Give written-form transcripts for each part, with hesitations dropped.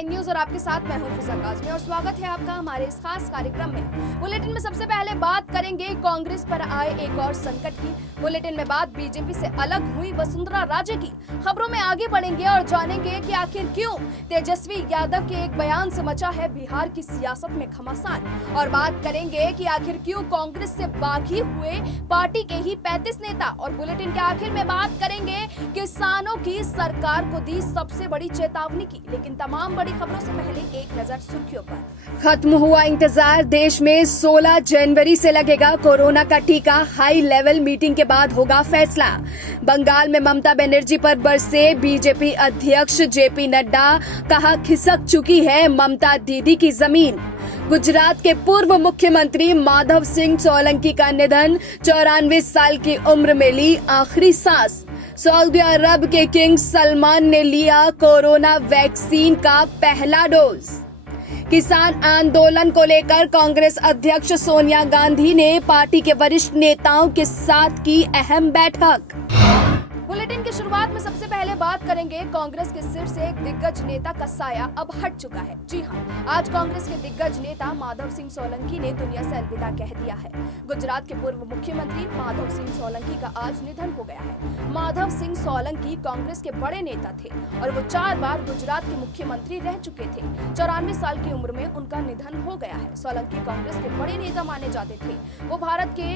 9 news और आपके साथ मैं हूं फिजा काज़मी और स्वागत है आपका हमारे इस खास कार्यक्रम में। बुलेटिन में सबसे पहले बात करेंगे कांग्रेस पर आए एक और संकट की। बुलेटिन में बात बीजेपी से अलग हुई वसुंधरा राजे की। खबरों में आगे बढ़ेंगे और जानेंगे कि आखिर क्यों तेजस्वी यादव के एक बयान से मचा है बिहार की सियासत में घमासान। और बात करेंगे कि आखिर क्यों कांग्रेस से बागी हुए पार्टी के ही 35 नेता। और बुलेटिन के आखिर में बात करेंगे किसानों की सरकार को दी सबसे बड़ी चेतावनी की। लेकिन तमाम बड़ी खबरों से पहले एक नजर सुर्खियों पर। खत्म हुआ इंतजार, देश में 16 जनवरी से लगेगा कोरोना का टीका। हाई लेवल मीटिंग के बाद होगा फैसला। बंगाल में ममता बनर्जी पर बरसे बीजेपी अध्यक्ष जेपी नड्डा, कहा खिसक चुकी है ममता दीदी की जमीन। गुजरात के पूर्व मुख्यमंत्री माधव सिंह सोलंकी का निधन, 94 साल की उम्र में ली आखिरी सांस। सऊदी अरब के किंग सलमान ने लिया कोरोना वैक्सीन का पहला डोज। किसान आंदोलन को लेकर कांग्रेस अध्यक्ष सोनिया गांधी ने पार्टी के वरिष्ठ नेताओं के साथ की अहम बैठक। बुलेटिन की शुरुआत में सबसे पहले बात करेंगे कांग्रेस के सिर से एक दिग्गज नेता का साया अब हट चुका है। जी हां, आज कांग्रेस के दिग्गज नेता माधव सिंह सोलंकी ने दुनिया से अलविदा कह दिया है। गुजरात के पूर्व मुख्यमंत्री माधव सिंह सोलंकी का आज निधन हो गया है। माधव सिंह सोलंकी कांग्रेस के बड़े नेता थे और वो 4 बार गुजरात के मुख्यमंत्री रह चुके थे। 94 साल की उम्र में उनका निधन हो गया है। सोलंकी कांग्रेस के बड़े नेता माने जाते थे। वो भारत के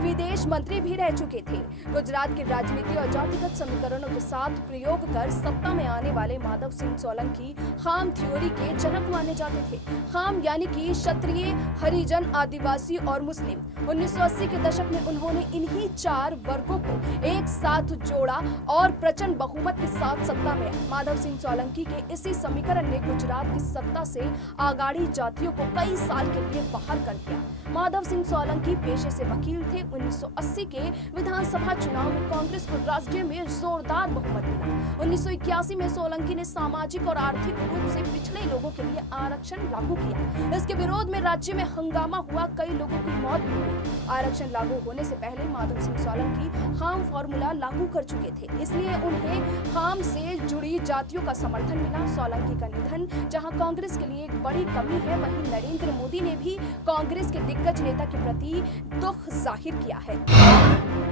विदेश मंत्री भी रह चुके थे। गुजरात की राजनीति और जातिगत समीकरणों के साथ प्रयोग कर सत्ता में आने वाले माधव सिंह सोलंकी खाम थ्योरी के जनक माने जाते थे। खाम यानी कि क्षत्रिय, हरिजन, आदिवासी और मुस्लिम। 1980 के दशक में उन्होंने इन्हीं 4 वर्गों को एक साथ जोड़ा और प्रचंड बहुमत के साथ सत्ता में। माधव सिंह सोलंकी के इसी समीकरण ने गुजरात की सत्ता से आगाड़ी जातियों को कई साल के लिए बाहर कर दिया। माधव सिंह सोलंकी पेशे से वकील थे। 1980 के विधानसभा चुनाव में कांग्रेस को राज्य में जोरदार बहुमत मिला। 1981 में सोलंकी ने सामाजिक और आर्थिक रूप से पिछड़े लोगों के लिए आरक्षण लागू किया। इसके विरोध में राज्य में हंगामा हुआ, कई लोगों की मौत भी हुई। आरक्षण लागू होने से पहले माधव सिंह सोलंकी खाम फॉर्मूला लागू कर चुके थे, इसलिए उन्हें खाम से जुड़ी जातियों का समर्थन मिला। सोलंकी का निधन जहां कांग्रेस के लिए एक बड़ी कमी है, वहीं नरेंद्र मोदी ने भी कांग्रेस के दिग्गज नेता के प्रति दुख जाहिर किया है।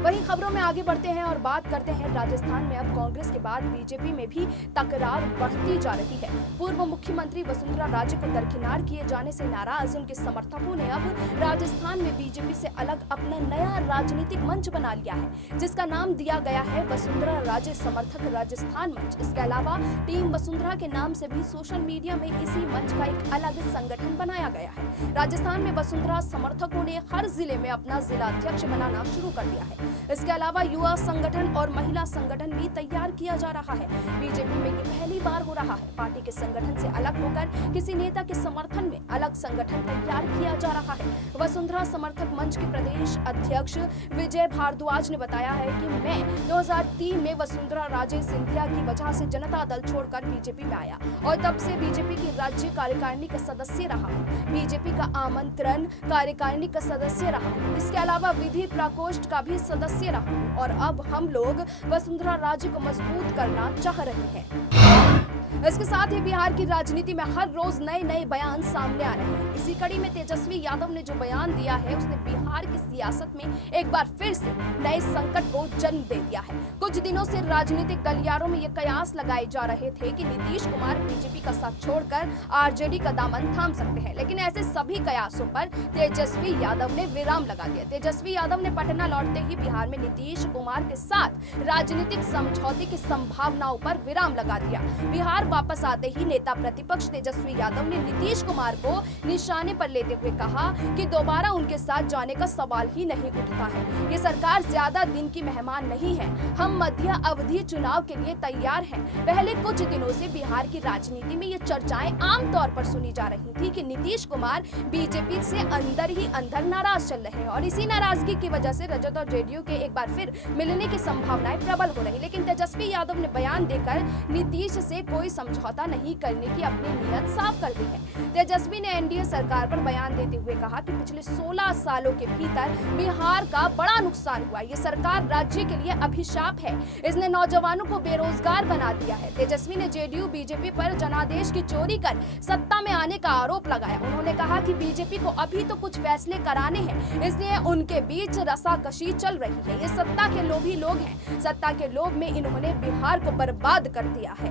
वहीं खबरों में आगे बढ़ते हैं और बात करते हैं राजस्थान में अब कांग्रेस के बाद बीजेपी में भी तकरार बढ़ती जा रही है। पूर्व मुख्यमंत्री वसुंधरा राजे को दरकिनार किए जाने से नाराज उनके समर्थकों ने अब राजस्थान में बीजेपी से अलग अपना नया राजनीतिक मंच बना लिया है, जिसका नाम दिया गया है वसुंधरा राजे समर्थक राजस्थान मंच। इसके अलावा टीम वसुंधरा के नाम से भी सोशल मीडिया में इसी मंच का एक अलग संगठन बनाया गया है। राजस्थान में वसुंधरा समर्थकों ने हर जिले में अपना जिला अध्यक्ष बनाना शुरू कर दिया है। इसके अलावा युवा संगठन और महिला संगठन भी तैयार किया जा रहा है। बीजेपी में ये पहली बार हो रहा है। पार्टी के संगठन से अलग होकर किसी नेता के समर्थन में अलग संगठन तैयार किया जा रहा है। वसुंधरा समर्थक मंच के प्रदेश अध्यक्ष विजय भारद्वाज ने बताया है कि मैं 2003 में वसुंधरा राजे सिंधिया की वजह से जनता दल छोड़कर बीजेपी में आया और तब से बीजेपी की राज्य कार्यकारिणी का सदस्य रहा हूँ। बीजेपी का आमंत्रण कार्यकारिणी का सदस्य रहा हूँ। इसके अलावा विधि प्रकोष्ठ का भी सदस्य रहा हूँ और अब हम लोग वसुंधरा राजे को मजबूत करना चाह रहे हैं। इसके साथ ही बिहार की राजनीति में हर रोज नए नए बयान सामने आ रहे हैं। इसी कड़ी में तेजस्वी यादव ने जो बयान दिया है, उसने बिहार की सियासत में एक बार फिर से नए संकट को जन्म दे दिया है। कुछ दिनों से राजनीतिक गलियारों में ये कयास लगाए जा रहे थे कि नीतीश कुमार बीजेपी का साथ छोड़कर आरजेडी का दामन थाम सकते हैं, लेकिन ऐसे सभी कयासों पर तेजस्वी यादव ने विराम लगा दिया। तेजस्वी यादव ने पटना लौटते ही बिहार में नीतीश कुमार के साथ राजनीतिक समझौते की संभावनाओं पर विराम लगा दिया। बिहार वापस आते ही नेता प्रतिपक्ष तेजस्वी यादव ने नीतीश कुमार को निशाने पर लेते हुए कहा कि दोबारा उनके साथ जाने का सवाल ही नहीं उठता है। ये सरकार ज्यादा दिन की मेहमान नहीं है। हम मध्य अवधि चुनाव के लिए तैयार हैं। पहले कुछ दिनों से बिहार की राजनीति में ये चर्चाएं आमतौर पर सुनी जा रही थी कि नीतीश कुमार बीजेपी से अंदर ही अंदर नाराज चल रहे हैं और इसी नाराजगी की वजह से रजत और जेडीयू के एक बार फिर मिलने की संभावनाएं प्रबल हो रही। लेकिन तेजस्वी यादव ने बयान देकर नीतीश से कोई समझौता नहीं करने की अपनी नीयत साफ कर दी है। तेजस्वी ने एनडीए सरकार पर बयान देते हुए कहा कि पिछले 16 सालों के भीतर बिहार का बड़ा नुकसान हुआ। ये सरकार राज्य के लिए अभिशाप है। इसने नौजवानों को बेरोजगार बना दिया है। तेजस्वी ने जेडीयू बीजेपी पर जनादेश की चोरी कर सत्ता में आने का आरोप लगाया। उन्होंने कहा कि बीजेपी को अभी तो कुछ फैसले कराने हैं, इसलिए उनके बीच रसाकशी चल रही है। ये सत्ता के लोभी लोग हैं। सत्ता के लोभ में इन्होंने बिहार को बर्बाद कर दिया है।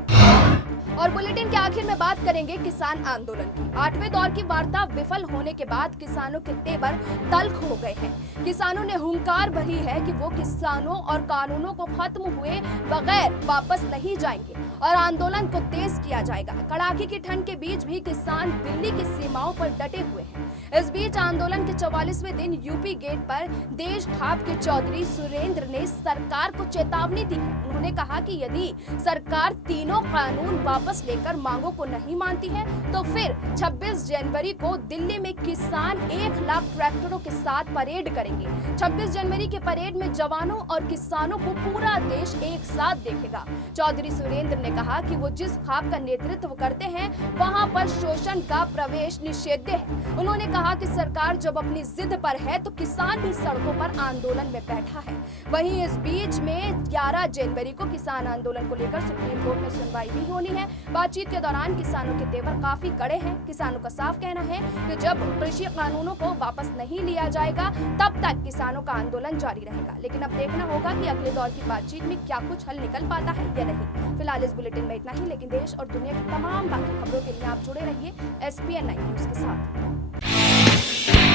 और बुलेटिन के आखिर में बात करेंगे किसान आंदोलन की। 8वें दौर की वार्ता विफल होने के बाद किसानों के तेवर तल्ख हो गए हैं। किसानों ने हुंकार भरी है कि वो किसानों और कानूनों को खत्म हुए बगैर वापस नहीं जाएंगे और आंदोलन को तेज किया जाएगा। कड़ाके की ठंड के बीच भी किसान दिल्ली की सीमाओं पर डटे हुए हैं। इस बीच आंदोलन के 44वें दिन यूपी गेट पर देश खाप के चौधरी सुरेंद्र ने सरकार को चेतावनी दी है। उन्होंने कहा कि यदि सरकार तीनों कानून वापस लेकर मांगों को नहीं मानती है तो फिर 26 जनवरी को दिल्ली में किसान 1 लाख ट्रैक्टरों के साथ परेड करेंगे। 26 जनवरी के परेड में जवानों और किसानों को पूरा देश एक साथ देखेगा। चौधरी सुरेंद्र ने कहा कि वो जिस खाप का नेतृत्व करते हैं वहां पर शोषण का प्रवेश निषेध्य है। उन्होंने कहा कि सरकार जब अपनी जिद पर है तो किसान भी सड़कों पर आंदोलन में बैठा है। वहीं इस बीच में 11 जनवरी को किसान आंदोलन को लेकर सुप्रीम कोर्ट में सुनवाई भी होनी है। बातचीत के दौरान किसानों के तेवर काफी कड़े हैं। किसानों का साफ कहना है कि जब कृषि कानूनों को वापस नहीं लिया जाएगा तब तक किसानों का आंदोलन जारी रहेगा। लेकिन अब देखना होगा कि अगले दौर की बातचीत में क्या कुछ हल निकल पाता है या नहीं। फिलहाल इस बुलेटिन में इतना ही, लेकिन देश और दुनिया की तमाम बाकी खबरों के लिए आप जुड़े रहिए SPN 9 न्यूज के साथ।